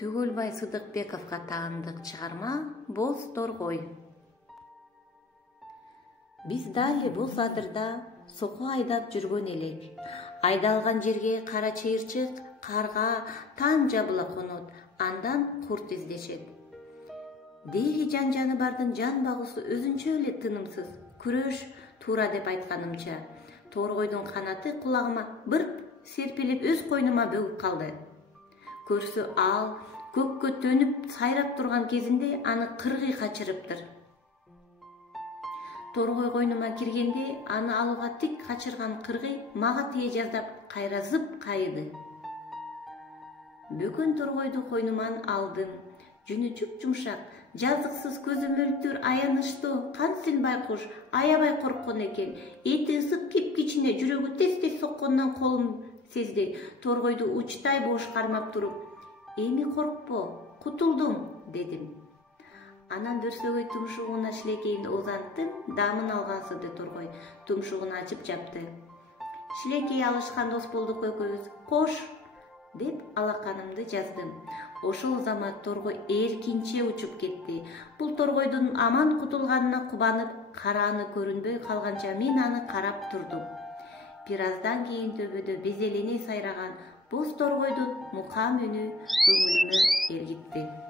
Төгөлбай Сыдыкбековго таандык чыгарма Боз торгой. Биз дали бул адырда соко айдап жүргөн элек. Айдалган жерге кара чыйырчык, карга, таң жабыла конот, андан курт издешет. Деги жан-жаны бардын жан багуусу өзүнчө эле тынымсыз, күрөш туура деп айтканымча. Торгойдун канаты кулагыма бырп серпилип өз койнума бөгүп калды. Көрсө ал көккө төнүп сайрап турган кезинде аны кыргый качырыптыр. Торгой койнума киргенде аны алууга тик качырган кыргый мага тие жаздап кайра зып кайыды. Бөкөн торгойду койнуман алдым. Жүнү жуп-жумшак, жазыксыз, көзү мөлтүр, аянычтуу, кантсин байкуш, аябай корккон экен. Эти ысып кипкичине, жүрөгү тез-тез соккондон колум сезди. Торгойду учтай бош кармап туруп, "Эми коркпо, кутулдуң", дедим. Анан бөрсөгөй тумшугуна шилекейин узанттым, дамын алгансыды торгой. Тумшугун ачып жапты. "Шилекей алышкан дос болдук экөөбүз. Кош", деп алаканымды жаздым. Ошол замат торгой эркинче учуп кетти. Бул торгойдун аман кутулганына кубанып, карааны көрүнбөй калганча мен аны карап турдум. Бир аздан кийин төбөдө безелене сайраган боз торгойдун мукам үнү көңүлүмө эргитти.